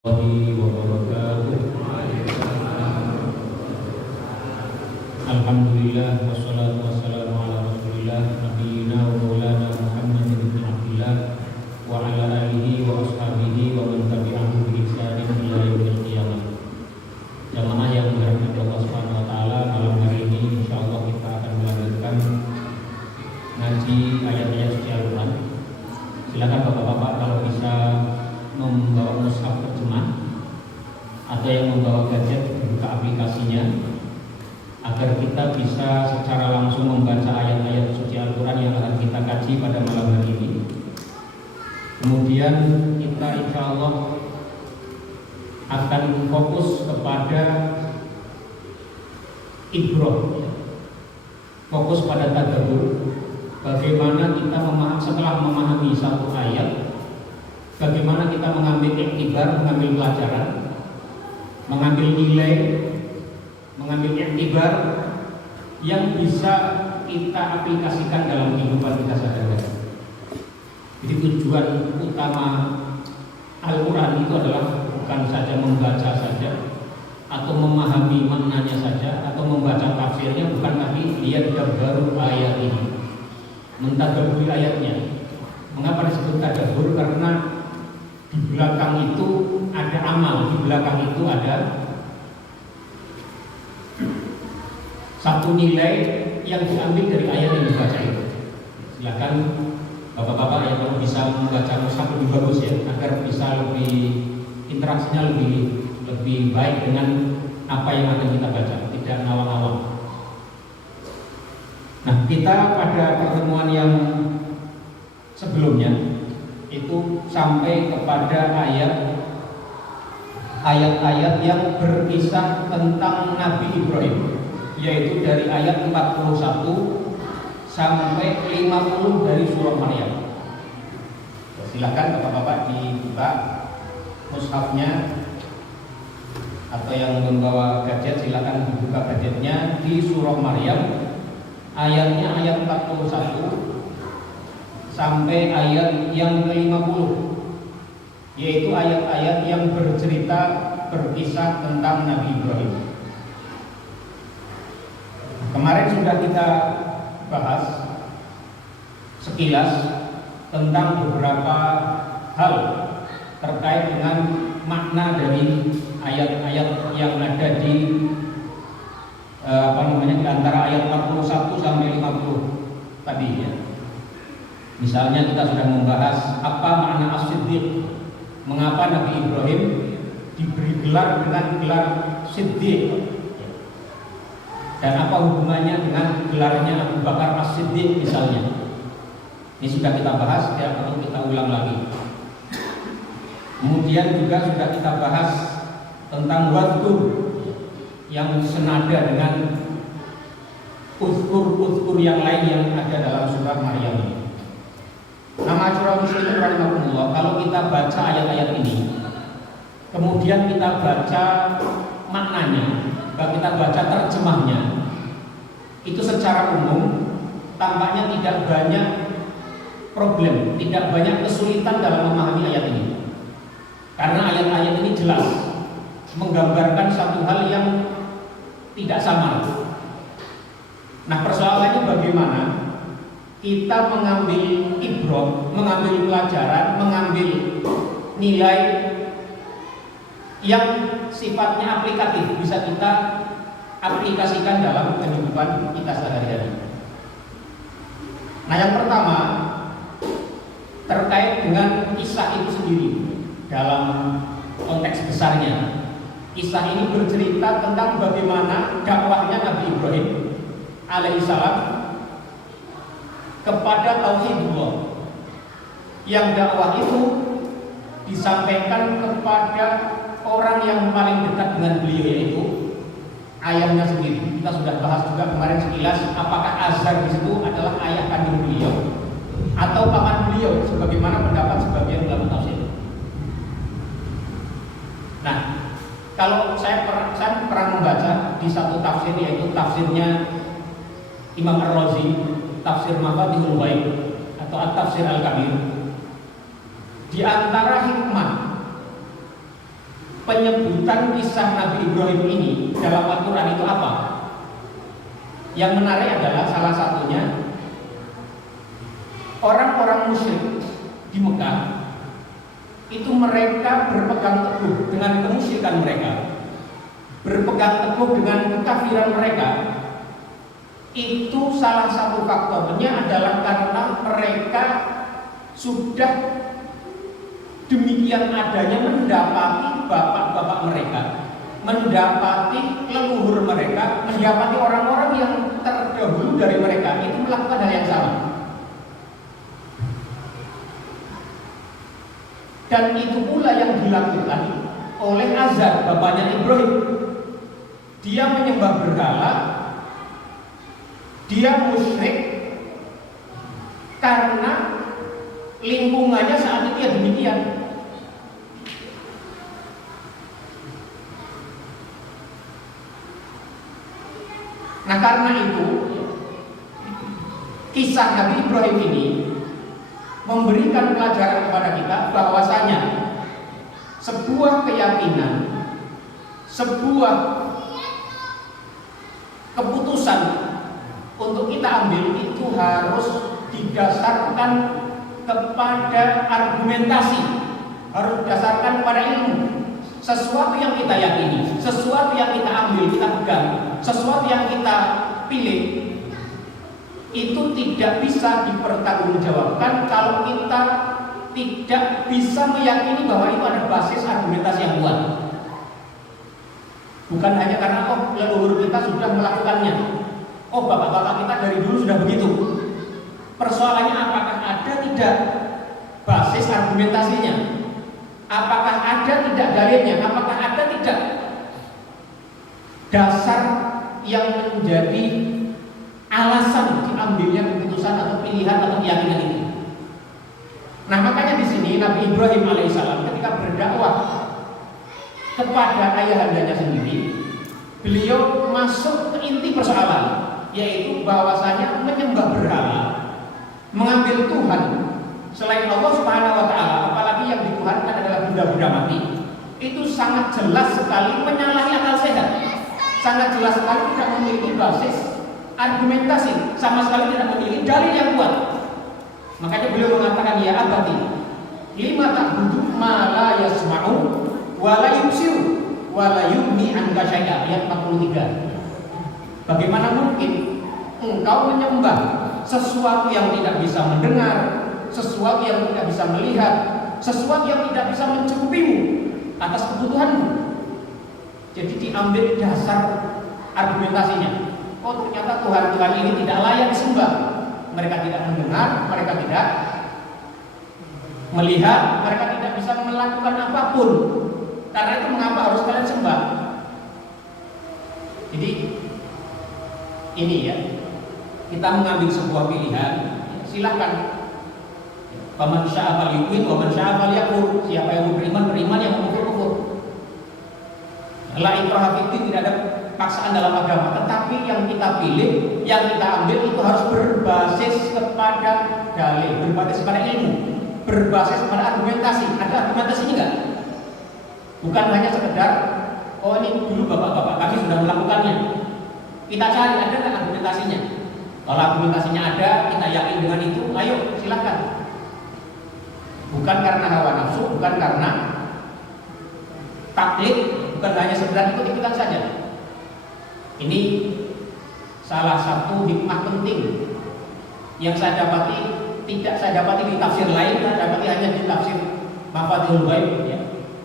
Warahmatullahi wabarakatuh. Alhamdulillah wassalatu wassalamu ala Rasulillah nabiyina wa maulana Muhammadin bin Abdillah wa ala alihi wa ashabihi wa man tabi'ahum bi ihsanin ila yaumil qiyamah. Jamaah yang dirahmati Allah Subhanahu wa taala, malam hari ini insyaallah kita akan melanjutkan ngaji ayat-ayat suci Al-Qur'an. Silakan Bapak-bapak kalau bisa membawa mushaf terjemah atau yang membawa gadget buka aplikasinya agar kita bisa secara langsung membaca ayat-ayat suci Al-Quran yang akan kita kaji pada malam hari ini. Kemudian kita insya Allah akan fokus kepada ibrah, fokus pada tadabbur, bagaimana kita setelah memahami satu ayat, bagaimana kita mengambil iktibar, mengambil pelajaran, mengambil nilai, mengambil iktibar yang bisa kita aplikasikan dalam kehidupan kita sehari-hari. Jadi tujuan utama Al-Quran itu adalah bukan saja membaca saja atau memahami maknanya saja atau membaca tafsirnya, bukan, tapi lihat baru ayat ini, mentadabburi ayatnya. Mengapa disebut tadabbur? Karena di belakang itu ada amal, di belakang itu ada satu nilai yang diambil dari ayat yang dibaca itu. Silakan Bapak-bapak yang kalau bisa membaca mushaf lebih bagus ya, agar bisa lebih interaksinya lebih baik dengan apa yang akan kita baca, tidak ngawang-ngawang. Nah, kita pada pertemuan yang sebelumnya itu sampai kepada ayat-ayat yang berkisah tentang Nabi Ibrahim, yaitu dari ayat 41 sampai 50 dari surah Maryam. Silakan Bapak-bapak dibuka mushafnya, atau yang membawa gadget silakan dibuka gadgetnya di surah Maryam, ayatnya ayat 41 sampai ayat yang ke-50, yaitu ayat-ayat yang berkisah tentang Nabi Ibrahim. Kemarin sudah kita bahas sekilas tentang beberapa hal terkait dengan makna dari ayat-ayat yang ada di di antara ayat 41 sampai 50 tadi ya. Misalnya kita sudah membahas apa makna as-siddiq, mengapa Nabi Ibrahim diberi gelar dengan gelar siddiq, dan apa hubungannya dengan gelarnya Abu Bakar as-Siddiq misalnya. Ini sudah kita bahas, tidak perlu kita ulang lagi. Kemudian juga sudah kita bahas tentang wadkur yang senada dengan uzkur yang lain yang ada dalam surat Maryam ini. Nama curah muslimin rahimahumullah, kalau kita baca ayat-ayat ini, kemudian kita baca maknanya, kita baca terjemahnya, itu secara umum tampaknya tidak banyak problem, tidak banyak kesulitan dalam memahami ayat ini. Karena ayat-ayat ini jelas menggambarkan satu hal yang tidak samar. Nah, persoalannya bagaimana kita mengambil ibrah, mengambil pelajaran, mengambil nilai yang sifatnya aplikatif, bisa kita aplikasikan dalam kehidupan kita sehari-hari. Nah, yang pertama terkait dengan kisah itu sendiri dalam konteks besarnya. Kisah ini bercerita tentang bagaimana dakwahnya Nabi Ibrahim alaihissalam kepada tauhidullah, yang dakwah itu disampaikan kepada orang yang paling dekat dengan beliau, yaitu ayahnya sendiri. Kita sudah bahas juga kemarin sekilas, apakah Azar di situ adalah ayah kandung beliau atau paman beliau, sebagaimana pendapat sebagian ulama tafsir. Nah, kalau saya pernah membaca di satu tafsir, yaitu tafsirnya Imam Ar-Razi, tafsir Mafatihul Ghaib atau At-Tafsir Al-Kabir. Di antara hikmah penyebutan kisah Nabi Ibrahim ini dalam Al-Quran itu apa? Yang menarik adalah salah satunya orang-orang musyrik di Mekah itu mereka berpegang teguh dengan kemusyrikan mereka, berpegang teguh dengan kekafiran mereka. Itu salah satu faktornya adalah karena mereka sudah demikian adanya mendapati bapak-bapak mereka, mendapati leluhur mereka, mendapati orang-orang yang terdahulu dari mereka itu melakukan hal yang sama. Dan itu pula yang dilakukan oleh Azar, bapaknya Ibrahim. Dia menyembah berhala, dia musyrik karena lingkungannya saat itu ya demikian. Nah karena itu kisah Nabi Ibrahim ini memberikan pelajaran kepada kita bahwasanya sebuah keyakinan, sebuah keputusan untuk kita ambil itu harus didasarkan kepada argumentasi, harus didasarkan kepada ilmu. Sesuatu yang kita yakini, sesuatu yang kita ambil, kita pegang, sesuatu yang kita pilih, itu tidak bisa dipertanggungjawabkan kalau kita tidak bisa meyakini bahwa itu ada basis argumentasi yang kuat. Bukan hanya karena leluhur kita sudah melakukannya, bapak-bapak kita dari dulu sudah begitu. Persoalannya apakah ada tidak basis argumentasinya? Apakah ada tidak dalilnya? Apakah ada tidak dasar yang menjadi alasan diambilnya keputusan atau pilihan atau keyakinan ini? Nah makanya di sini Nabi Ibrahim alaihissalam ketika berdakwah kepada ayahandanya sendiri, beliau masuk ke inti persoalan, yaitu bahwasanya menyembah berhala, mengambil Tuhan selain Allah Subhanahu wa taala, apalagi yang dituhankan adalah benda-benda mati, itu sangat jelas sekali menyalahi akal sehat. Sangat jelas sekali tidak memiliki basis argumentasi, sama sekali tidak memiliki dalil yang kuat. Makanya beliau mengatakan, ya abadi, lima ta'budu ma la yasma'u wa la yubsiru wa la yughni anka syai'a. Ayat 43. Bagaimana mungkin engkau menyembah sesuatu yang tidak bisa mendengar, sesuatu yang tidak bisa melihat, sesuatu yang tidak bisa mencukupimu atas kebutuhanmu? Jadi diambil dasar argumentasinya. Ternyata Tuhan-Tuhan ini tidak layak disembah. Mereka tidak mendengar, mereka tidak melihat, mereka tidak bisa melakukan apapun. Karena itu mengapa harus kalian sembah? Jadi ini ya, kita mengambil sebuah pilihan, silahkan. Faman syaa falyu'min wa man syaa falyakfur. Siapa yang mau beriman, yang mau kufur. La ikraha fiddin, tidak ada paksaan dalam agama, tetapi yang kita pilih, yang kita ambil itu harus berbasis kepada dalil, berbasis pada ilmu, berbasis pada argumentasi. Ada argumentasinya enggak? Bukan hanya sekedar ini dulu bapak-bapak kami sudah melakukannya. Kita cari ada nggak argumentasinya. Kalau argumentasinya ada, kita yakin dengan itu, ayo silakan. Bukan karena hawa nafsu, bukan karena taklid, bukan hanya sekedar ikut-ikutan saja. Ini salah satu hikmah penting yang saya dapati, tidak saya dapati di tafsir lain, saya dapati hanya di tafsir Mafatihul Ghaib ya,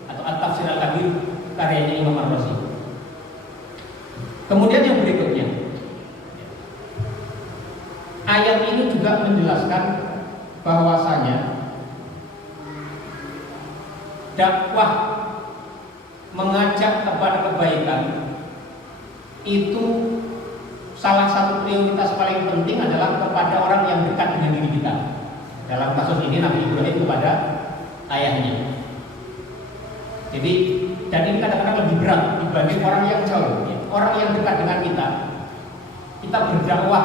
atau At-Tafsir Al-Kabir karyanya Imam Ar-Razi. Kemudian yang berikutnya, ayat ini juga menjelaskan bahwasanya dakwah mengajak kepada kebaikan itu salah satu prioritas paling penting adalah kepada orang yang dekat dengan diri kita. Dalam kasus ini Nabi Ibrahim kepada ayahnya. Jadi, dan ini kadang-kadang lebih berat dibanding orang yang jauh, ya. Orang yang dekat dengan kita. Kita berdakwah,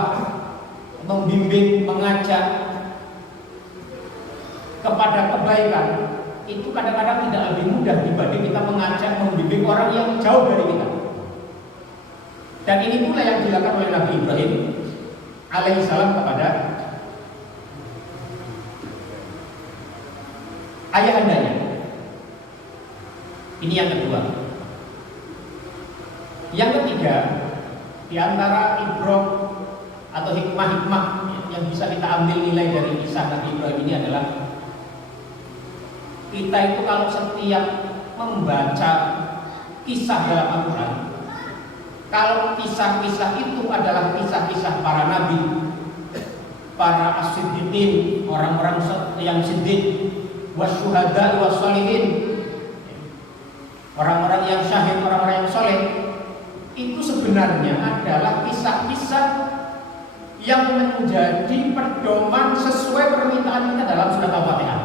membimbing, mengajak kepada kebaikan, itu kadang-kadang tidak lebih mudah dibanding kita mengajak, membimbing jauh dari kita. Dan ini pula yang dilakukan oleh Nabi Ibrahim alaihissalam kepada ayahandanya. Ini yang kedua. Yang ketiga, di antara ibrah atau hikmah-hikmah yang bisa kita ambil nilai dari kisah Nabi Ibrahim ini adalah kita itu kalau setiap membaca kisah dalam Al-Quran, kalau kisah-kisah itu adalah kisah-kisah para nabi, para as-siddiqin, orang-orang yang siddiq, wasyuhada wassalihin, orang-orang yang syahid, orang-orang yang soleh, itu sebenarnya adalah kisah-kisah yang menjadi pedoman sesuai permintaan kita dalam surat Al-Fatihah.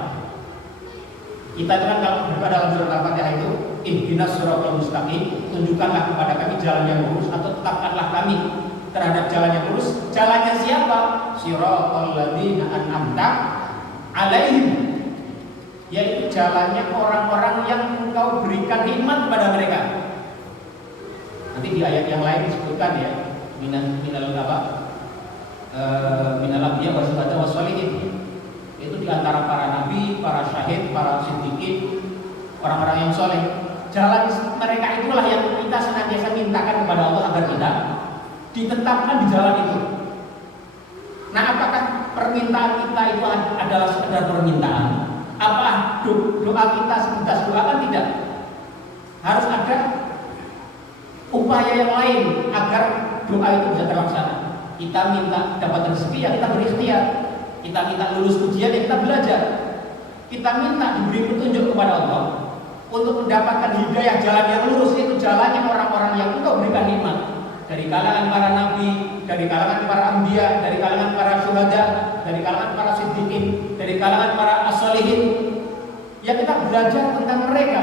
Kita itu kan kalau berdoa dalam surat Al-Fatihah itu ihdinas siratal mustaqim, tunjukkanlah kepada kami jalan yang lurus, atau tetapkanlah kami terhadap jalan yang lurus. Jalannya siapa? Siratal ladzina an'amta alaihim, yaitu jalannya orang-orang yang engkau berikan nikmat kepada mereka. Nanti di ayat yang lain disebutkan ya, minal anbiya wasyuhada wassalihin. Itu di antara para nabi, para syahid, para siddiqin, orang-orang yang soleh. Jalan mereka itulah yang kita senantiasa mintakan kepada Allah agar kita ditetapkan di jalan itu. Nah, apakah permintaan kita itu adalah sekedar permintaan? Apa doa kita sebatas doa? Kan tidak. Harus ada upaya yang lain agar doa itu bisa terlaksana. Kita minta dapat rezeki, ya kita berikhtiar. Kita minta lulus ujian, ya kita belajar. Kita minta diberi petunjuk kepada Allah untuk mendapatkan hidayah jalan yang lurus, yaitu jalannya orang-orang yang engkau berikan nikmat, dari kalangan para nabi, dari kalangan para anbiya, dari kalangan para syuhada, dari kalangan para siddiqin, dari kalangan para as-solihin. Ya, kita belajar tentang mereka.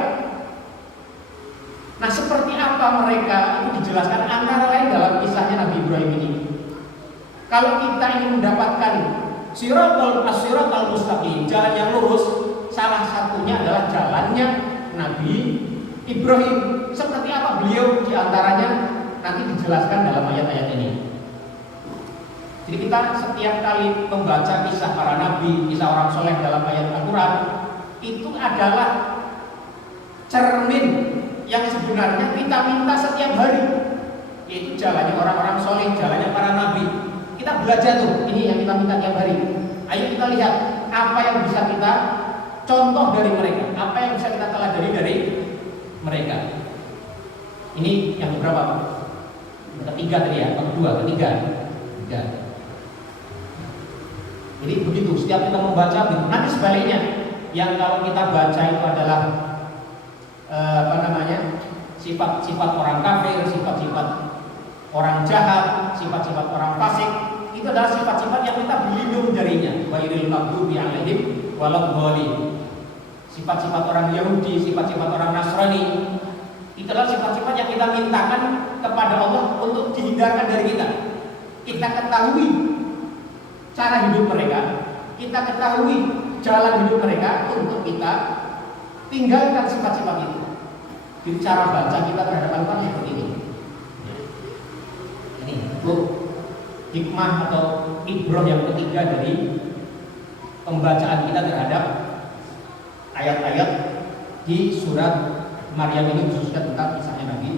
Nah, seperti apa mereka itu dijelaskan antara lain dalam kisahnya Nabi Ibrahim ini. Kalau kita ingin mendapatkan siratal mustaqim, jalan yang lurus, salah satunya adalah jalannya Nabi Ibrahim. Seperti apa beliau diantaranya nanti dijelaskan dalam ayat-ayat ini. Jadi kita setiap kali membaca kisah para nabi, kisah orang soleh dalam ayat Al-Quran, itu adalah cermin yang sebenarnya kita minta setiap hari, yaitu jalannya orang-orang soleh, jalannya para nabi. Kita belajar tuh, ini yang kita minta tiap hari. Ayo kita lihat apa yang bisa kita contoh dari mereka, apa yang bisa kita teladani dari mereka. Ini yang berapa? Ketiga tadi ya, ketiga. Jadi begitu, setiap kita membaca begitu. Nanti sebaliknya, yang kalau kita baca itu adalah sifat-sifat orang kafir, sifat-sifat orang jahat, sifat-sifat orang fasik, itu adalah sifat-sifat yang kita berlindung darinya. Ghairil maghdubi alaihim waladhdallin. Sifat-sifat orang Yahudi, sifat-sifat orang Nasrani, itu adalah sifat-sifat yang kita mintakan kepada Allah untuk dihindarkan dari kita. Kita ketahui cara hidup mereka, kita ketahui jalan hidup mereka, untuk kita tinggalkan sifat-sifat itu. Jadi cara baca kita terhadap Al-Quran seperti ini. Ini untuk hikmah atau ibrah yang ketiga dari pembacaan kita terhadap ayat-ayat di surat Maryam ini, khususnya tentang kisahnya Nabi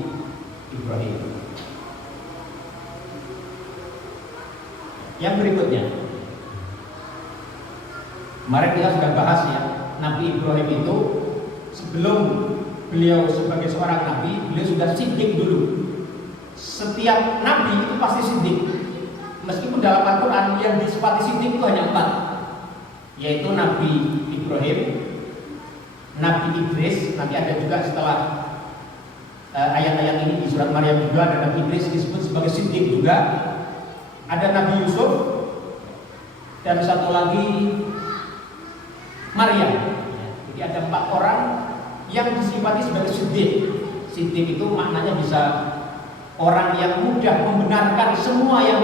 Ibrahim. Yang berikutnya, kemarin kita sudah bahas ya, Nabi Ibrahim itu sebelum beliau sebagai seorang nabi, beliau sudah siddiq dulu. Setiap nabi itu pasti siddiq. Meskipun dalam Al-Quran yang disifati siddiq itu hanya 4, yaitu Nabi Ibrahim, Nabi Idris. Nanti ada juga setelah ayat-ayat ini di surat Maryam juga ada Nabi Idris disebut sebagai siddiq juga. Ada Nabi Yusuf, dan satu lagi Maryam. Jadi ada 4 orang yang disifati sebagai siddiq. Siddiq itu maknanya bisa orang yang mudah membenarkan semua yang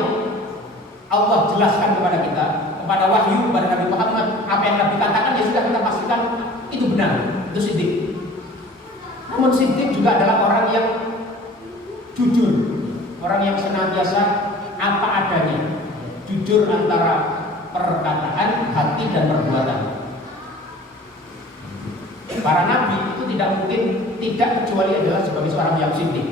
Allah jelaskan kepada kita, kepada wahyu, kepada Nabi Muhammad. Apa yang Nabi katakan ya sudah kita pastikan itu benar, itu siddiq. Namun siddiq juga adalah orang yang jujur, orang yang senantiasa apa adanya, jujur antara perkataan, hati dan perbuatan. Para nabi itu tidak mungkin tidak kecuali adalah sebagai seorang yang siddiq.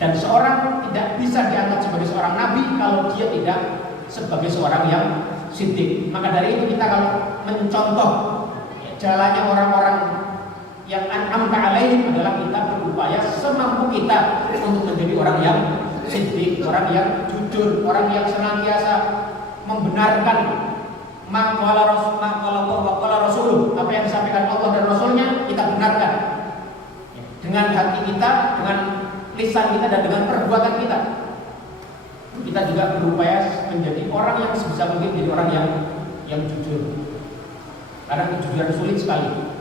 Dan seorang tidak bisa diangkat sebagai seorang nabi kalau dia tidak sebagai seorang yang siddiq. Maka dari itu kita kalau mencontoh jalannya orang-orang yang an'amta alaihim adalah kita berupaya semampu kita untuk menjadi orang yang siddiq, orang yang jujur, orang yang senantiasa membenarkan maqala Allah wa qala Rasul, apa yang disampaikan Allah dan Rasulnya kita benarkan dengan hati kita, dengan lisan kita dan dengan perbuatan kita. Kita juga berupaya menjadi orang yang sebisa mungkin menjadi orang yang jujur. Karena kejujuran sulit sekali.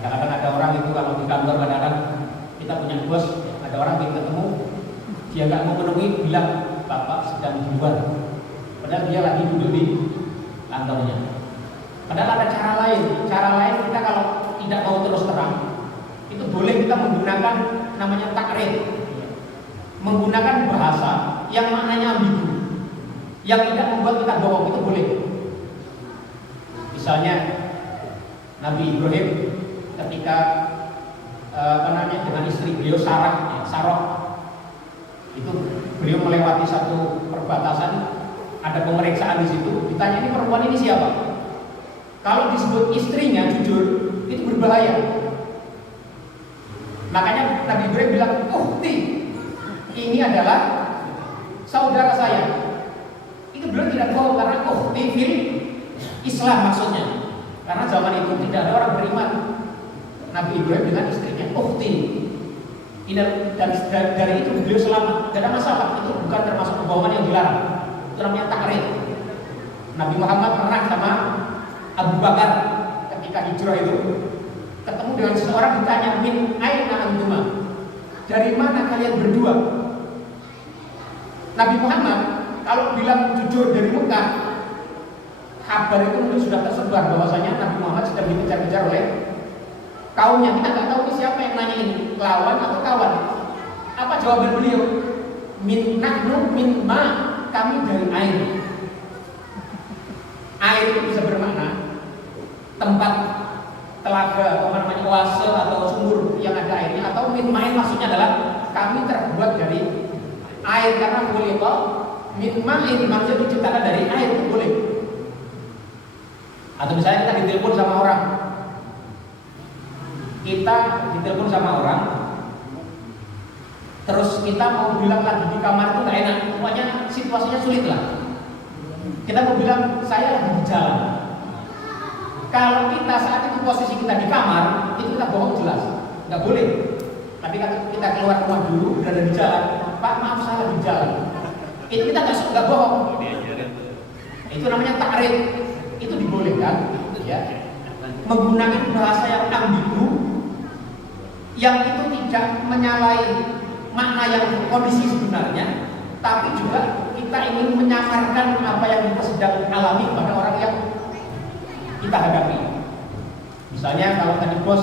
Kadang-kadang ada orang itu kalau di kantor kadang-kadang kita punya bos, ada orang yang ketemu, dia nggak mau menemui, bilang Bapak sedang di luar. Padahal dia lagi duduk di kantornya. Padahal ada cara lain. Cara lain kita kalau tidak mau terus terang, itu boleh kita menggunakan namanya takrir, menggunakan bahasa yang maknanya ambigu, yang tidak membuat kita bohong, itu boleh. Misalnya Nabi Ibrahim ketika dengan istri beliau Sarah, itu beliau melewati satu perbatasan, ada pemeriksaan di situ, ditanya ini perempuan ini siapa? Kalau disebut istrinya jujur, itu berbahaya. Makanya Nabi Ibrahim bilang, ini adalah saudara saya. Itu beliau tidak bohong karena fil Islam maksudnya. Karena zaman itu tidak ada orang beriman. Nabi Ibrahim dengan istrinya dan dari itu beliau selamat, tidak ada masalah. Itu bukan termasuk kebohongan yang dilarang. Itu namanya takrir. Nabi Muhammad pernah sama Abu Bakar ketika hijrah itu ketemu dengan seseorang, ditanya min aina antuma, dari mana kalian berdua? Nabi Muhammad kalau bilang jujur dari Mekah, kabar itu mungkin sudah tersebar bahwasanya Nabi Muhammad sedang dikejar-kejar oleh kaumnya. Kita nggak tahu ini siapa yang nanya ini, lawan atau kawan. Apa jawaban beliau? Min nahnu min ma, kami dari air. Air itu bisa bermakna tempat telaga, oase atau sumur yang ada airnya, atau min ma'in maksudnya adalah kami terbuat dari air, karena boleh kok min ma'in maksudnya diciptakan dari air, itu boleh. Atau misalnya kita ditelepon sama orang, terus kita mau bilang lagi di kamar itu nggak enak, pokoknya situasinya sulit lah. Kita mau bilang saya lagi di jalan. Kalau kita saat itu posisi kita di kamar, itu kita bohong jelas, nggak boleh. Tapi kita keluar rumah dulu, berada di jalan, Pak maaf saya lagi di jalan. Itu kita nggak bohong. Itu namanya takrir. Itu dibolehkan, ya. Menggunakan bahasa yang ambigu, yang itu tidak menyalahi makna yang kondisi sebenarnya, tapi juga kita ingin menyamarkan apa yang kita sedang alami pada orang yang kita hadapi. Misalnya kalau tadi bos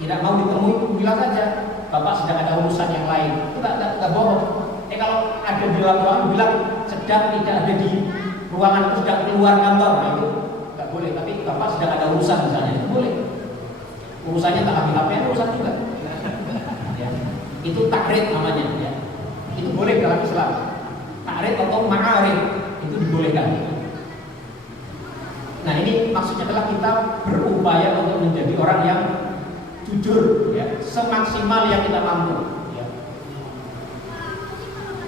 tidak mau ditemui, bilang saja Bapak sedang ada urusan yang lain. Itu nggak bohong. Kalau ada di dalam ruangan bilang sedang tidak ada di ruangan, itu sedang keluar kantor, nah itu nggak boleh. Tapi Bapak sedang ada urusan misalnya, itu boleh. Urusannya tak HP, urusan juga. Ya. Itu takrir namanya. Ya. Itu boleh dalam Islam. Takrir atau ma'arif itu dibolehkan. Nah ini maksudnya adalah kita berupaya untuk menjadi orang yang jujur, ya, semaksimal yang kita mampu. Ya.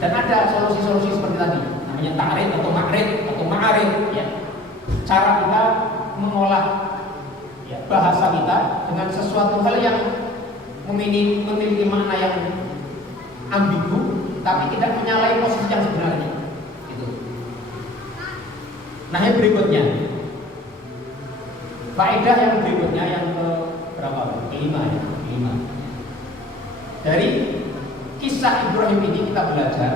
Dan ada solusi-solusi seperti tadi, namanya ta'rif atau makrif atau ma'arif. Ya. Cara kita mengolah, ya, bahasa kita dengan sesuatu hal yang memiliki makna yang ambigu, tapi tidak menyalahi posisi yang sebenarnya. Gitu. Nah yang berikutnya. Faedah yang berikutnya yang ke berapa? Kelima. Dari kisah Ibrahim ini kita belajar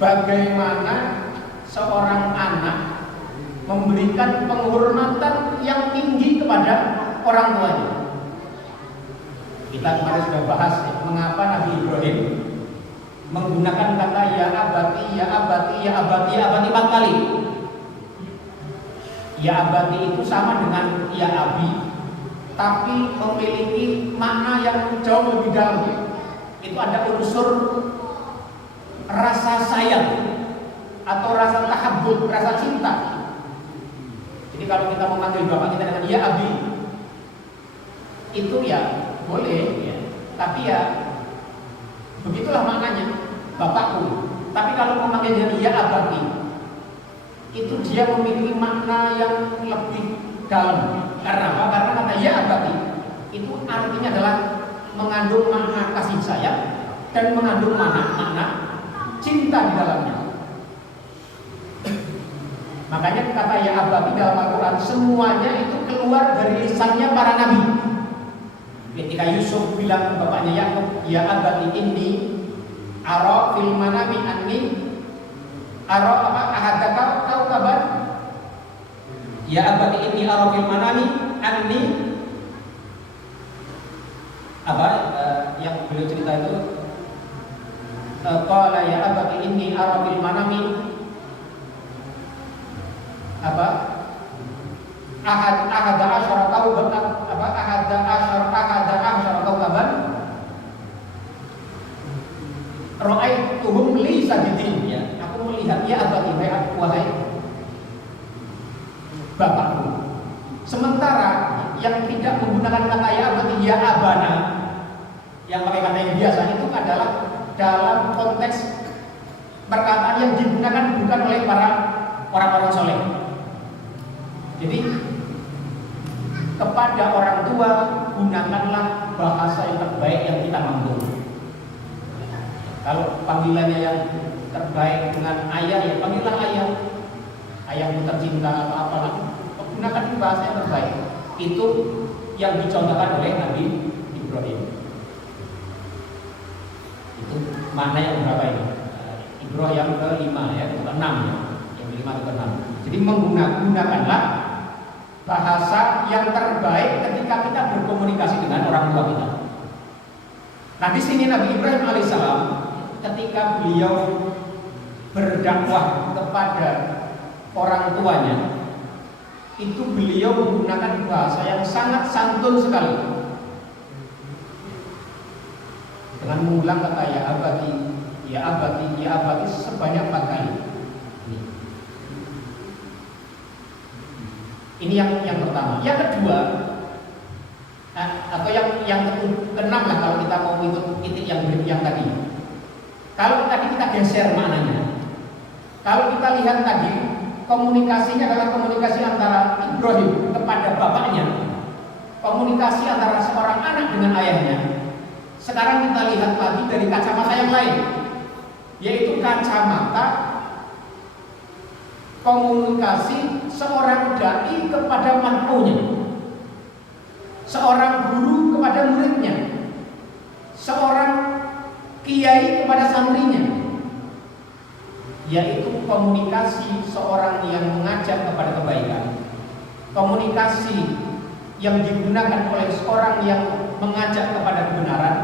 bagaimana seorang anak memberikan penghormatan yang tinggi kepada orang tuanya. Kita kemarin sudah bahas ya, mengapa Nabi Ibrahim menggunakan kata ya abati, ya abati, ya abati, ya abati 4 kali. Ya abati itu sama dengan ya abi, tapi memiliki makna yang jauh lebih dalam. Itu ada unsur rasa sayang atau rasa tahabbub, rasa cinta. Jadi kalau kita memanggil bapak kita dengan ya abi, itu ya boleh ya, tapi ya begitulah maknanya, bapakku. Tapi kalau memanggil dengan ya abati, itu dia memiliki makna yang lebih dalam. Karena apa? Karena kata ya abati itu artinya adalah mengandung makna kasih sayang dan mengandung makna cinta di dalamnya. Makanya kata ya abati dalam Al-Quran semuanya itu keluar dari lisannya para nabi. Ketika Yusuf bilang ke bapaknya Yakub, ya abati inni ara fil manami anni ara apa ahadaka kaukaban. Ya abati inni ara fil manami anni apa yang beliau cerita itu qala ya abati inni ara fil manami apa ahada asyara kaukaban apa ahada asyara kaukaban ra'aituhum li sajidin. Ya, aku melihat ya abati wahai bapakku. Sementara yang tidak menggunakan kata ya abati ya abana, yang pakai kata yang biasa itu adalah dalam konteks perkataan yang digunakan bukan oleh para orang-orang soleh. Jadi kepada orang tua gunakanlah bahasa yang terbaik yang kita mampu. Kalau panggilannya yang terbaik dengan ayah, ya panggillah ayah, ayahmu tercinta atau apalah. Gunakan bahasa yang terbaik. Itu yang dicontohkan oleh Nabi Ibrahim. Itu mana yang berapa ini? Ibrahim yang ke-5 ya, ke-6 ya. Yang ke-5 atau ke-6. Jadi menggunakanlah bahasa yang terbaik ketika kita berkomunikasi dengan orang tua kita. Nah di sini Nabi Ibrahim alaihissalam ketika beliau berdakwah kepada orang tuanya, itu beliau menggunakan bahasa yang sangat santun sekali. Dengan mengulang kata ya abati, ya abati, ya abati sebanyak 4 kali. Ini yang pertama. Yang kedua, atau yang keenam lah kalau kita mau ikut titik yang tadi. Kalau tadi kita geser maknanya. Kalau kita lihat tadi komunikasinya adalah komunikasi antara Ibrahim kepada bapaknya, komunikasi antara seorang anak dengan ayahnya. Sekarang kita lihat lagi dari kacamata yang lain, yaitu kacamata komunikasi seorang dai kepada mat'unya, seorang guru kepada muridnya, seorang kiai kepada santrinya, yaitu komunikasi seorang yang mengajak kepada kebaikan, komunikasi yang digunakan oleh seorang yang mengajak kepada kebenaran.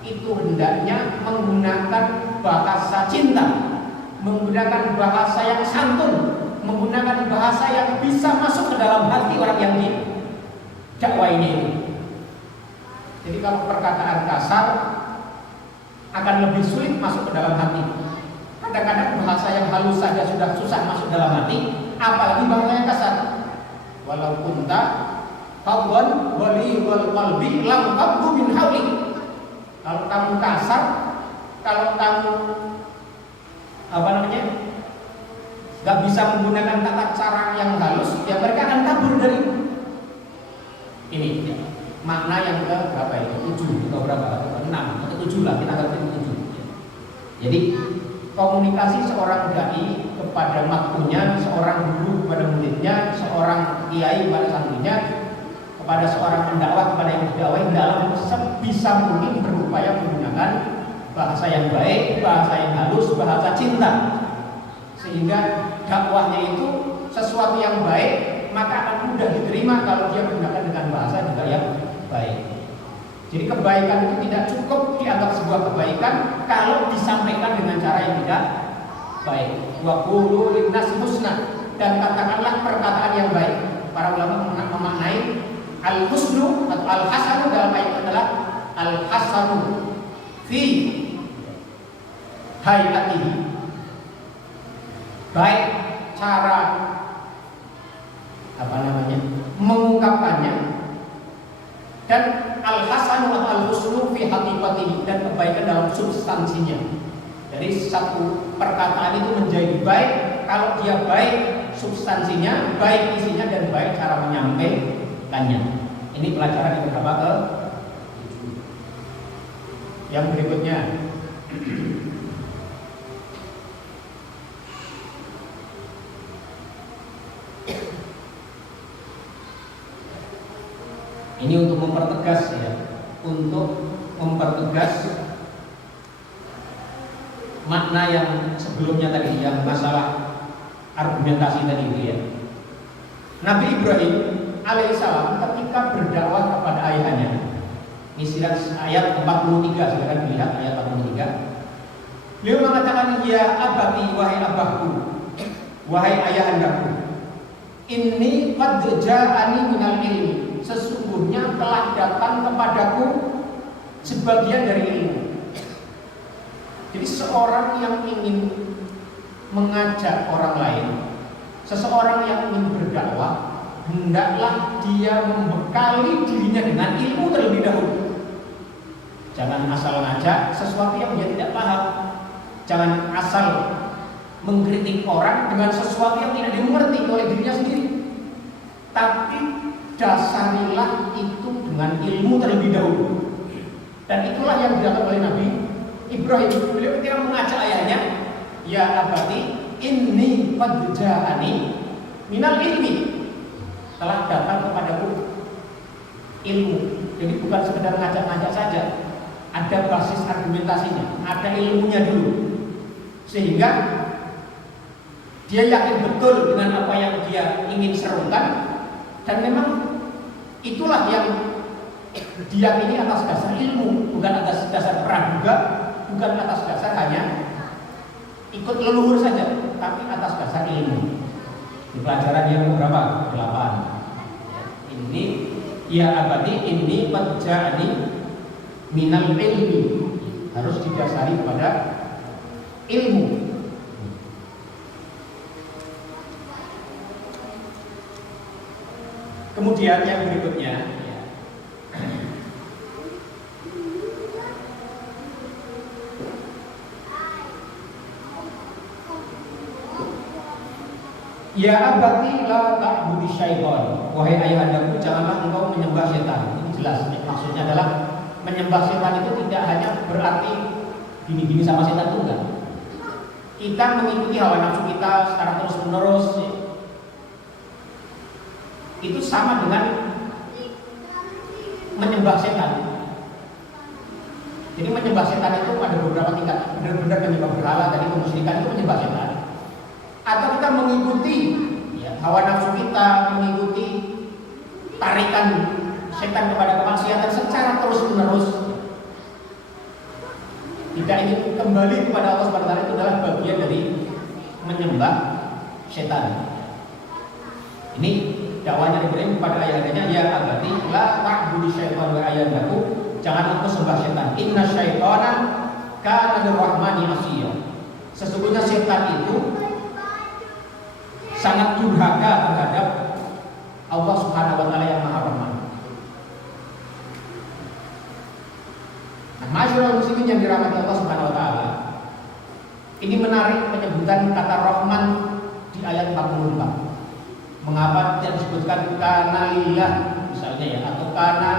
Itu hendaknya menggunakan bahasa cinta, menggunakan bahasa yang santun, menggunakan bahasa yang bisa masuk ke dalam hati orang yang didakwainya itu. Jadi kalau perkataan kasar akan lebih sulit masuk ke dalam hati. Kadang-kadang bahasa yang halus saja sudah susah masuk dalam hati, apalagi bahasa yang kasar. Walau kunta fadwan waliul qalbi lam tabdu min hawli. Kalau kamu kasar, kalau kamu nggak bisa menggunakan tata cara yang halus, ya mereka akan kabur dari ini. Ya. Makna yang ke berapa itu? 7 atau berapa? Atau 6 atau 7 lah, kita anggap itu 7. Ya. Jadi komunikasi seorang dai kepada makmunya, seorang guru kepada muridnya, seorang kiai kepada santrinya, kepada seorang pendakwah kepada yang didakwai, dalam sebisa mungkin berupaya menggunakan bahasa yang baik, bahasa yang halus, bahasa cinta, sehingga dakwahnya itu sesuatu yang baik maka akan mudah diterima kalau dia menggunakan dengan bahasa juga yang baik. Jadi kebaikan itu tidak cukup dianggap sebuah kebaikan kalau disampaikan dengan cara yang tidak baik. Wa qulu linnasi husna, dan katakanlah perkataan yang baik. Para ulama memaknai al-husnu atau al-hasanu dalam ayat adalah al-hasanu fi hayatihi, baik cara mengungkapkannya, dan al-hasanu atau al-husnu fi haqiqatihi, dan kebaikan dalam substansinya. Jadi satu perkataan itu menjadi baik kalau dia baik substansinya, baik isinya, dan baik cara menyampaikannya. Ini pelajaran yang berapa ke? Yang berikutnya, ini untuk mempertegas makna yang sebelumnya tadi, yang masalah argumentasi tadi itu ya. Nabi Ibrahim alaihissalam ketika berdakwah kepada ayahnya, ini ayat 43, silakan dilihat ayat 43. Beliau mengatakan, ya abati, wahai abahku, wahai ayahandaku, inni qad ja'ani minal ilmi, sesungguhnya telah datang kepadaku sebagian dari ilmu. Jadi seorang yang ingin mengajak orang lain, seseorang yang ingin berdakwah, hendaklah dia membekali dirinya dengan ilmu terlebih dahulu. Jangan asal ngajak sesuatu yang dia tidak paham. Jangan asal mengkritik orang dengan sesuatu yang tidak dimengerti oleh dirinya sendiri. Tapi dasarilah itu dengan ilmu terlebih dahulu. Dan itulah yang dilakukan oleh Nabi Ibrahim. Beliau ketika mengajak ayahnya, ya abati, inni qad ja'ani minal ilmi, telah datang kepadaku ilmu. Jadi bukan sekedar ngajak-ngajak saja, ada basis argumentasinya, ada ilmunya dulu, sehingga dia yakin betul dengan apa yang dia ingin serukan, dan memang itulah yang diyakini atas dasar ilmu, bukan atas dasar praduga, bukan atas dasar hanya ikut leluhur saja, tapi atas dasar ilmu. Di pelajaran yang berapa? 8. Ini ya abadi, ini qad ja'ani minal ilmi, harus didasari pada ilmu. Kemudian yang berikutnya, ya abati la ta'budi syaitan, wahai ayahandaku, janganlah engkau menyembah setan. Ini jelas, maksudnya adalah menyembah setan itu tidak hanya berarti gini-gini sama setan, itu enggak. Kita mengikuti hawa nafsu kita secara terus menerus, itu sama dengan menyembah setan. Jadi menyembah setan itu ada beberapa tingkat. Benar-benar menyembah berhala, tadi kemusyrikan itu menyembah setan. Atau kita mengikuti hawa nafsu kita, mengikuti tarikan setan kepada kemaksiatan secara terus menerus, tidak ingin kembali kepada Allah Subhanahu wa taala, itu adalah bagian dari menyembah setan. Ini dakwahnya Ibrahim kepada ayahandanya, ya abati la ta'budi syaitan wa ayahandaku, jangan engkau sembah setan. Inna syaitana kana lirrahmani asiyya, sesungguhnya setan itu sangat durhaka terhadap Allah Subhanahu wa taala yang Maha Rahman. Nah, masyaallah muslimin yang dirahmati Allah Subhanahu wa taala, ini menarik penyebutan kata Rahman di ayat 44. Mengapa tidak disebutkan kana lillah misalnya ya, atau kana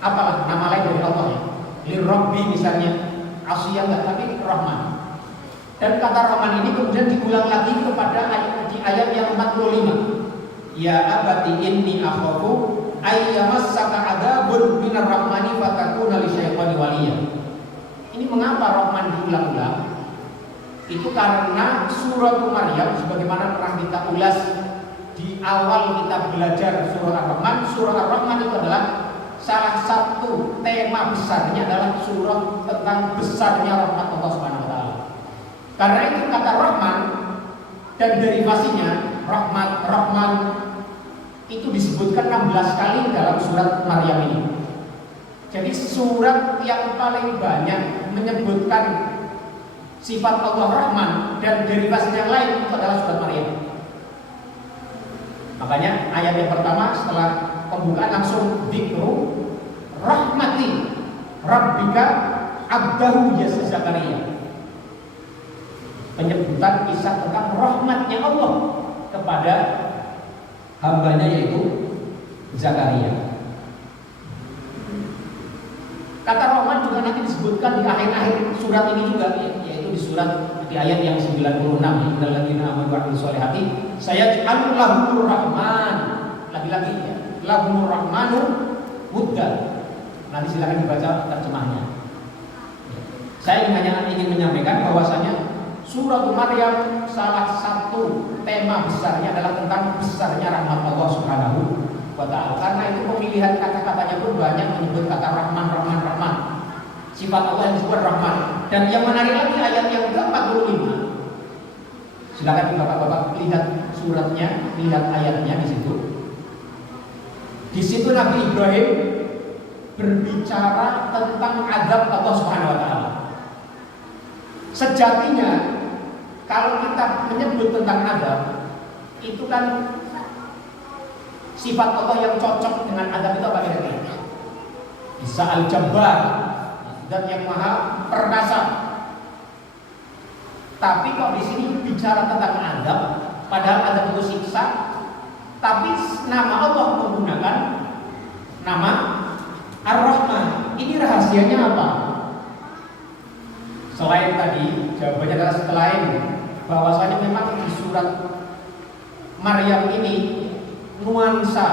apalah nama lain dari Allah ya, lirabbi misalnya, asiyah enggak, tapi Rahman. Dan kata Rahman ini kemudian diulang lagi kepada di ayat yang 45. Ya abati inni akhafu ayyamassaka adzabun minar rahmani fatakuna lisyaitani waliya. Ini mengapa Rahman diulang-ulang? Itu karena surat Maryam, sebagaimana pernah kita ulas di awal kita belajar surah Ar-Rahman, surah Ar-Rahman itu adalah salah satu tema besarnya adalah surah tentang besarnya rahmat Allah Subhanahu wa taala. Karena itu kata Rahman dan derivasinya rahmat, Rahman itu disebutkan 16 kali dalam surat Maryam ini. Jadi surat yang paling banyak menyebutkan sifat Allah Rahman dan derivasinya yang lain itu adalah surat Maryam. Makanya ayat yang pertama setelah pembukaan langsung dzikru rahmati rabbika abdahu Yasa Zakaria. Penyebutan kisah tentang rahmatnya Allah kepada hambanya yaitu Zakaria. Kata Rahman juga nanti disebutkan di akhir-akhir surat ini juga, yaitu di ayat yang 96, innal ladzina amanu wa amilus solihati sayaj'alu lahumur rahman. Lagi-lagi ya, lahumur rahmanu wudda. Nanti silakan dibaca terjemahnya. Saya hanya ingin menyampaikan bahwasanya surat Maryam salah satu tema besarnya adalah tentang besarnya rahmat Allah Subhanahu wa ta'ala. Karena itu pemilihan kata-katanya pun banyak menyebut kata Rahman, Rahman, Rahman. Sifat Allah yang disebut Rahman. Dan yang menarik lagi ayat yang ke-45. Silakan Bapak-bapak lihat suratnya, lihat ayatnya di situ. Di situ Nabi Ibrahim berbicara tentang azab Allah Subhanahu wa ta'ala. Sejatinya kalau kita menyebut tentang azab, itu kan sifat Allah yang cocok dengan azab itu apa kira-kira? Bisa al-jabbar, dan yang maha perkasa. Tapi kok di sini bicara tentang azab, padahal azab itu siksa, tapi nama Allah menggunakan nama Ar-Rahman. Ini rahasianya apa? Selain tadi, jawabannya adalah selain bahwasanya memang di surat Maryam ini nuansa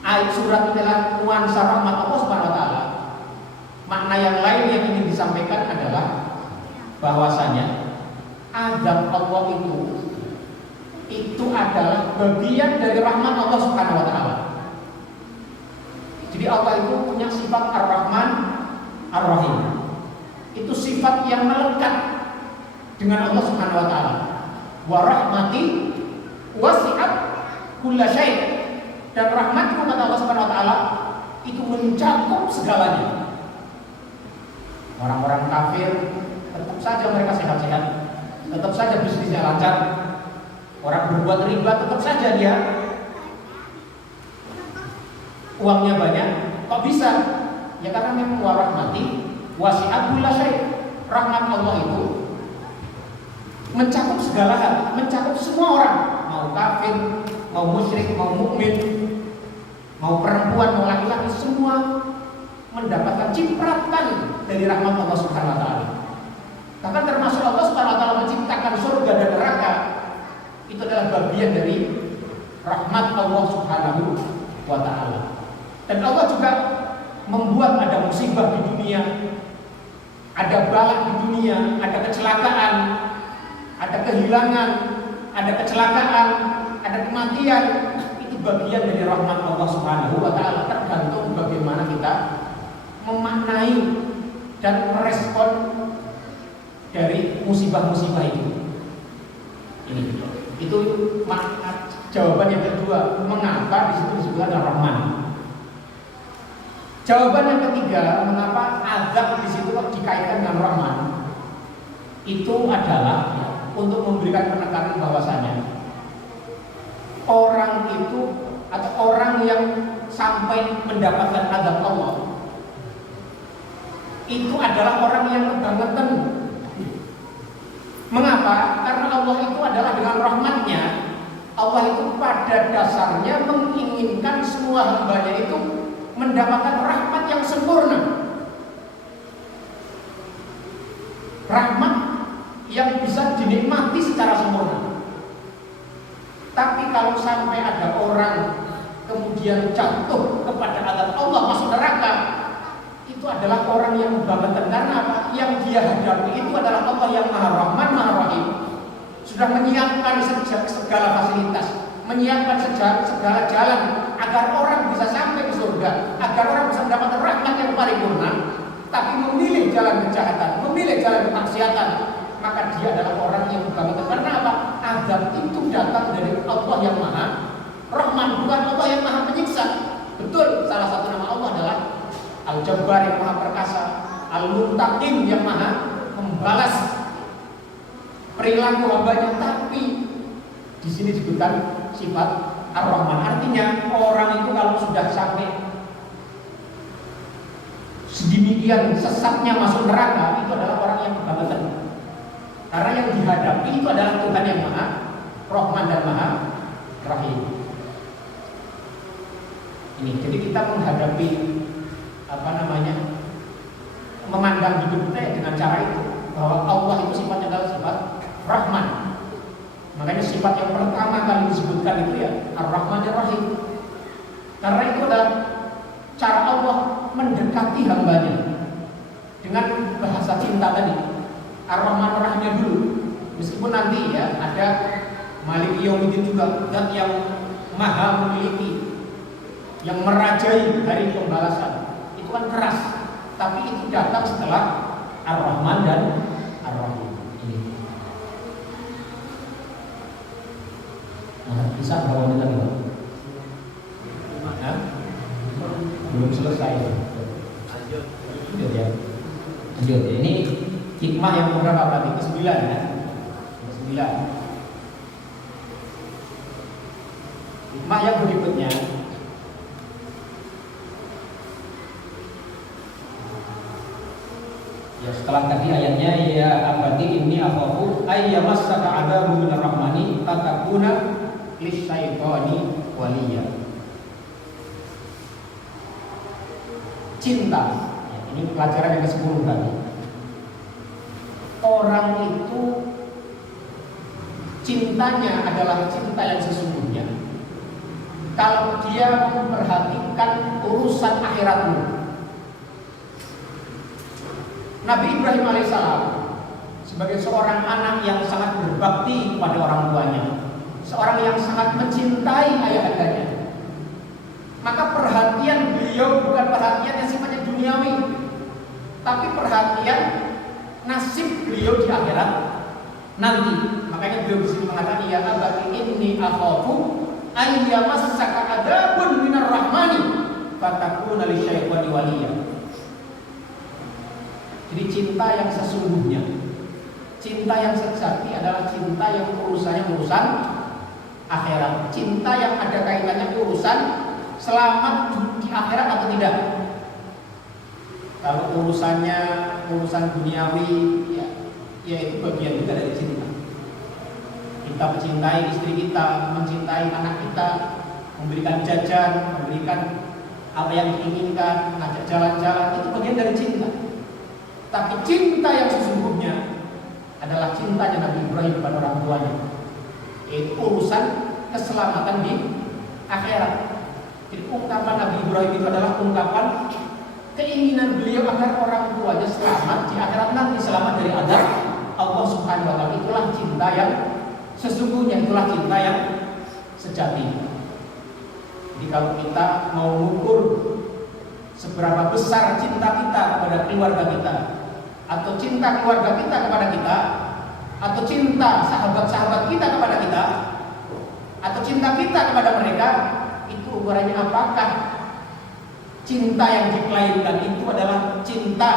ayat surat ini adalah nuansa rahmat Allah Subhanahu wa taala. Makna yang lain yang ingin disampaikan adalah bahwasanya azab Allah itu adalah bagian dari rahmat Allah Subhanahu wa taala. Jadi Allah itu punya sifat Ar-Rahman, Ar-Rahim. Itu sifat yang melekat dengan Allah Subhanahu wa taala. Wa rahmati wasi'at kulla syai'. Dan rahmat kepada Allah Subhanahu wa taala itu mencakup segalanya. Orang-orang kafir tetap saja mereka sehat-sehat, tetap saja bisnisnya lancar. Orang berbuat riba tetap saja dia uangnya banyak. Kok bisa? Ya karena memang wa rahmati wasi'at kulla syai'. Rahmat Allah itu mencakup segala hal, mencakup semua orang, mau kafir, mau musyrik, mau mukmin, mau perempuan, mau laki-laki, semua mendapatkan cipratan dari rahmat Allah Subhanahu wa taala. Bahkan termasuk Allah Subhanahu wa taala menciptakan surga dan neraka, itu adalah bagian dari rahmat Allah Subhanahu wa taala. Dan Allah juga membuat ada musibah di dunia, ada balak di dunia, ada kecelakaan, ada kehilangan, ada kecelakaan, ada kematian. Itu bagian dari rahmat Allah Subhanahu wa taala, tergantung bagaimana kita memaknai dan merespon dari musibah-musibah itu. Ini itu makna jawaban yang kedua, mengapa di situ disebutkan Ar-Rahman. Jawaban yang ketiga, mengapa azab di situ dikaitkan dengan Rahman, itu adalah untuk memberikan penekanan bahwasanya orang itu atau orang yang sampai mendapatkan azab Allah itu adalah orang yang kebangetan. Mengapa? Karena Allah itu adalah dengan rahmatnya. Allah itu pada dasarnya menginginkan semua hambanya itu mendapatkan rahmat yang sempurna, rahmat yang bisa dinikmati secara sempurna. Tapi kalau sampai ada orang kemudian jatuh kepada azab Allah, masuk neraka, itu adalah orang yang kebangetan. Karena apa? Yang dia hadapi itu adalah Allah yang Maha Rahman, Maha Rahim. sudah menyiapkan segala fasilitas, menyiapkan segala jalan agar orang bisa sampai ke surga, agar orang bisa mendapatkan rahmat yang paripurna, tapi memilih jalan kejahatan, memilih jalan kemaksiatan, maka dia adalah orang yang kebangetan. Karena apa? Azab itu datang dari Allah yang Maha Rahman, bukan Allah yang Maha Penyiksa. Betul, salah satu nama Allah adalah Al-Jabbar yang Maha Perkasa, Al-Muntaqim yang Maha membalas perilaku hambanya. Tapi di sini disebutkan sifat Ar-Rahman. Artinya orang itu kalau sudah sampai sedemikian sesatnya masuk neraka, itu adalah orang yang kebangetan. Karena yang dihadapi itu adalah Tuhan yang Maha Rahman dan Maha Rahim. Ini jadi kita menghadapi memandang hidup kita dengan cara itu, bahwa Allah itu sifatnya adalah sifat Rahman. Makanya sifat yang pertama kali disebutkan itu ya Ar-Rahman Ar-Rahim. Karena itu adalah cara Allah mendekati hambanya dengan bahasa cinta tadi. Ar-Rahman Ar-Rahimnya dulu. Meskipun nanti ya ada Malik Yaumiddin juga, zat yang maha memiliki, yang merajai hari pembalasan. Itu kan keras, tapi itu datang setelah Ar-Rahman dan Ar-Rahim. Ini. Nah, bisa berapa menit lagi, Pak? Belum selesai. Lanjut ya. Lanjut ya. Ini hikmah yang berapa tadi? Ke-9 ya. Ke-9. Hikmah yang berikutnya, ya setelah tadi ayatnya ya abadi inni akhafu ayyamassaka adzabun minar rahmani fatakuna lisyaitani waliya. Cinta, ya, ini pelajaran yang ke-10 tadi. Orang itu cintanya adalah cinta yang sesungguhnya kalau dia memperhatikan urusan akhiratmu. Nabi Ibrahim alaihissalam sebagai seorang anak yang sangat berbakti kepada orang tuanya, seorang yang sangat mencintai ayahandanya, maka perhatian beliau bukan perhatian yang sifatnya duniawi, tapi perhatian nasib beliau di akhirat nanti. Makanya beliau di sini mengatakan ya abati inni akhafu ayyamassaka adzabun minar rahmani fatakuna lisyaitani waliya. Jadi cinta yang sesungguhnya, cinta yang sejati adalah cinta yang urusannya urusan akhirat, cinta yang ada kaitannya urusan selamat di akhirat atau tidak. Kalau urusannya urusan duniawi, ya itu bagian juga dari cinta. Kita mencintai istri kita, mencintai anak kita, memberikan jajan, memberikan apa yang diinginkan, ngajak jalan-jalan, itu bagian dari cinta. Tapi cinta yang sesungguhnya adalah cintanya Nabi Ibrahim kepada orang tuanya, yaitu urusan keselamatan di akhirat. Jadi ungkapan Nabi Ibrahim itu adalah ungkapan keinginan beliau agar orang tuanya selamat di akhirat nanti, selamat dari azab Allah Subhanahu wa taala. Itulah cinta yang sesungguhnya, itulah cinta yang sejati. Jadi kalau kita mau mengukur seberapa besar cinta kita kepada keluarga kita, atau cinta keluarga kita kepada kita, atau cinta sahabat-sahabat kita kepada kita, atau cinta kita kepada mereka, itu ukurannya apakah cinta yang diklaimkan itu adalah cinta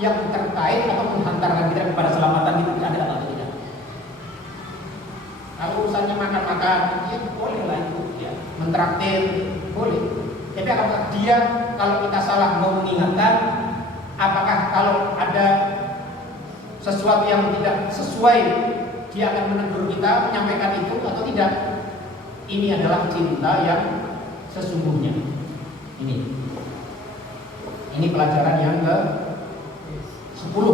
yang terkait atau menghantarkan kita kepada keselamatan itu ada atau tidak. Kalau urusannya makan-makan, ya boleh lah itu, ya mentraktir boleh. Tapi apakah dia kalau kita salah mau mengingatkan, apakah kalau ada sesuatu yang tidak sesuai dia akan menegur kita, menyampaikan itu atau tidak? Ini adalah cinta yang sesungguhnya. Ini pelajaran yang ke-10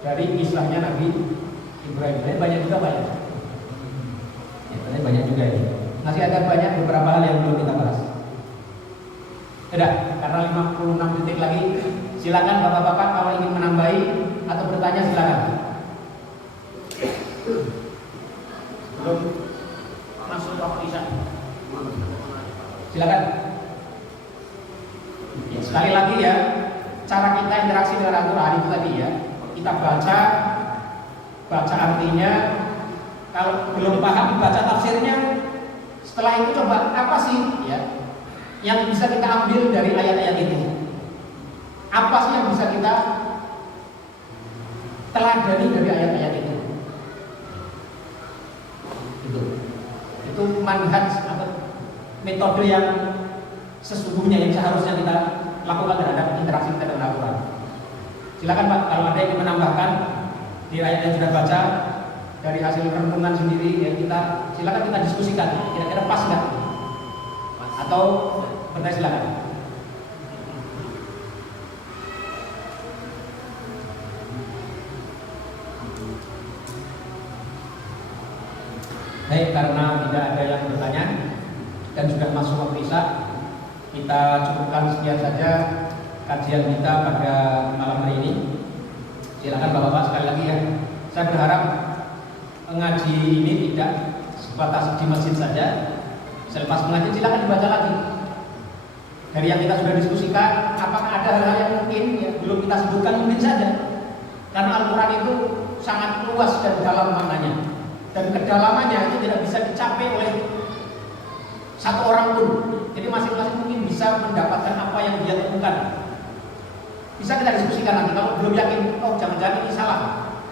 dari kisahnya Nabi Ibrahim. Banyak juga banyak. Ya, banyak juga ini. Masih ada banyak beberapa hal yang belum kita bahas. Sudah, karena 56 detik lagi. Silakan bapak-bapak kalau ingin menambahi atau bertanya silakan. belum masuk waktu isya. Silakan. Ya, sekali lagi ya, cara kita interaksi dengan Al-Quran itu tadi ya, kita baca artinya, kalau belum paham baca tafsirnya. Setelah itu coba apa sih ya yang bisa kita ambil dari ayat-ayat itu? Apa sih yang bisa kita teladani dari ayat-ayat itu? Itu manhaj atau metode yang sesungguhnya yang seharusnya kita lakukan terhadap interaksi kita dengan Al-Quran. Silakan Pak, kalau ada yang ingin menambahkan di ayat yang sudah baca dari hasil renungan sendiri ya, kita silakan kita diskusikan. Kira-kira pas nggak? Atau bertanya silakan. Baik, karena tidak ada yang bertanya dan sudah masuk waktu isya, kita cukupkan sekian saja kajian kita pada malam hari ini. Silakan Bapak-bapak sekali lagi ya. Saya berharap ngaji ini tidak sebatas di masjid saja. Selepas mengaji silakan dibaca lagi. Dari yang kita sudah diskusikan, apakah ada hal-hal yang mungkin ya, belum kita sebutkan, mungkin saja. Karena Al-Quran itu sangat luas dan dalam maknanya. Dan kedalamannya itu tidak bisa dicapai oleh satu orang pun. Jadi masing-masing mungkin bisa mendapatkan apa yang dia temukan. Bisa kita diskusikan nanti. Kalau belum yakin, oh jangan-jangan ini salah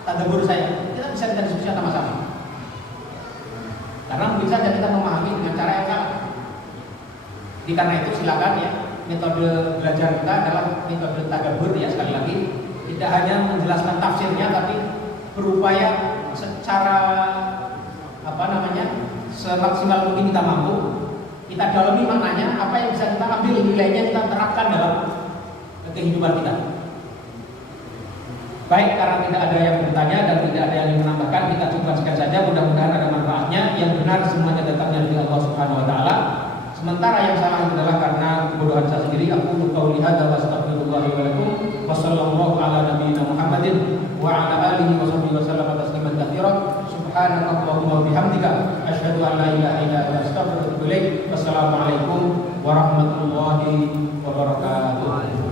tadabbur saya, kita diskusikan sama-sama. Karena mungkin saja kita memahami dengan cara yang salah. Jadi karena itu silakan ya, metode belajar kita adalah metode tadabbur ya, sekali lagi tidak hanya menjelaskan tafsirnya, tapi berupaya secara semaksimal mungkin kita mampu, kita dalami maknanya, apa yang bisa kita ambil nilainya, kita terapkan dalam kehidupan kita. Baik, karena tidak ada yang bertanya dan tidak ada yang menambahkan, kita cukupkan sekian saja. Mudah-mudahan ada manfaatnya. Yang benar semuanya datangnya dari Allah Subhanahu Wa Taala. Sementara yang salah adalah karena kebodohan saya sendiri. Aku qauli hadza wa astaghfirullahi wa lakum. Wassallallahu ala nabiyyina Muhammadin wa ala alihi wa sahbihi wasallam tasliman katsiran. Subhanakallahumma wa bihamdika asyhadu an la ilaha illa anta astaghfiruka wa atubu ilaik. Wassalamualaikum warahmatullahi wabarakatuh.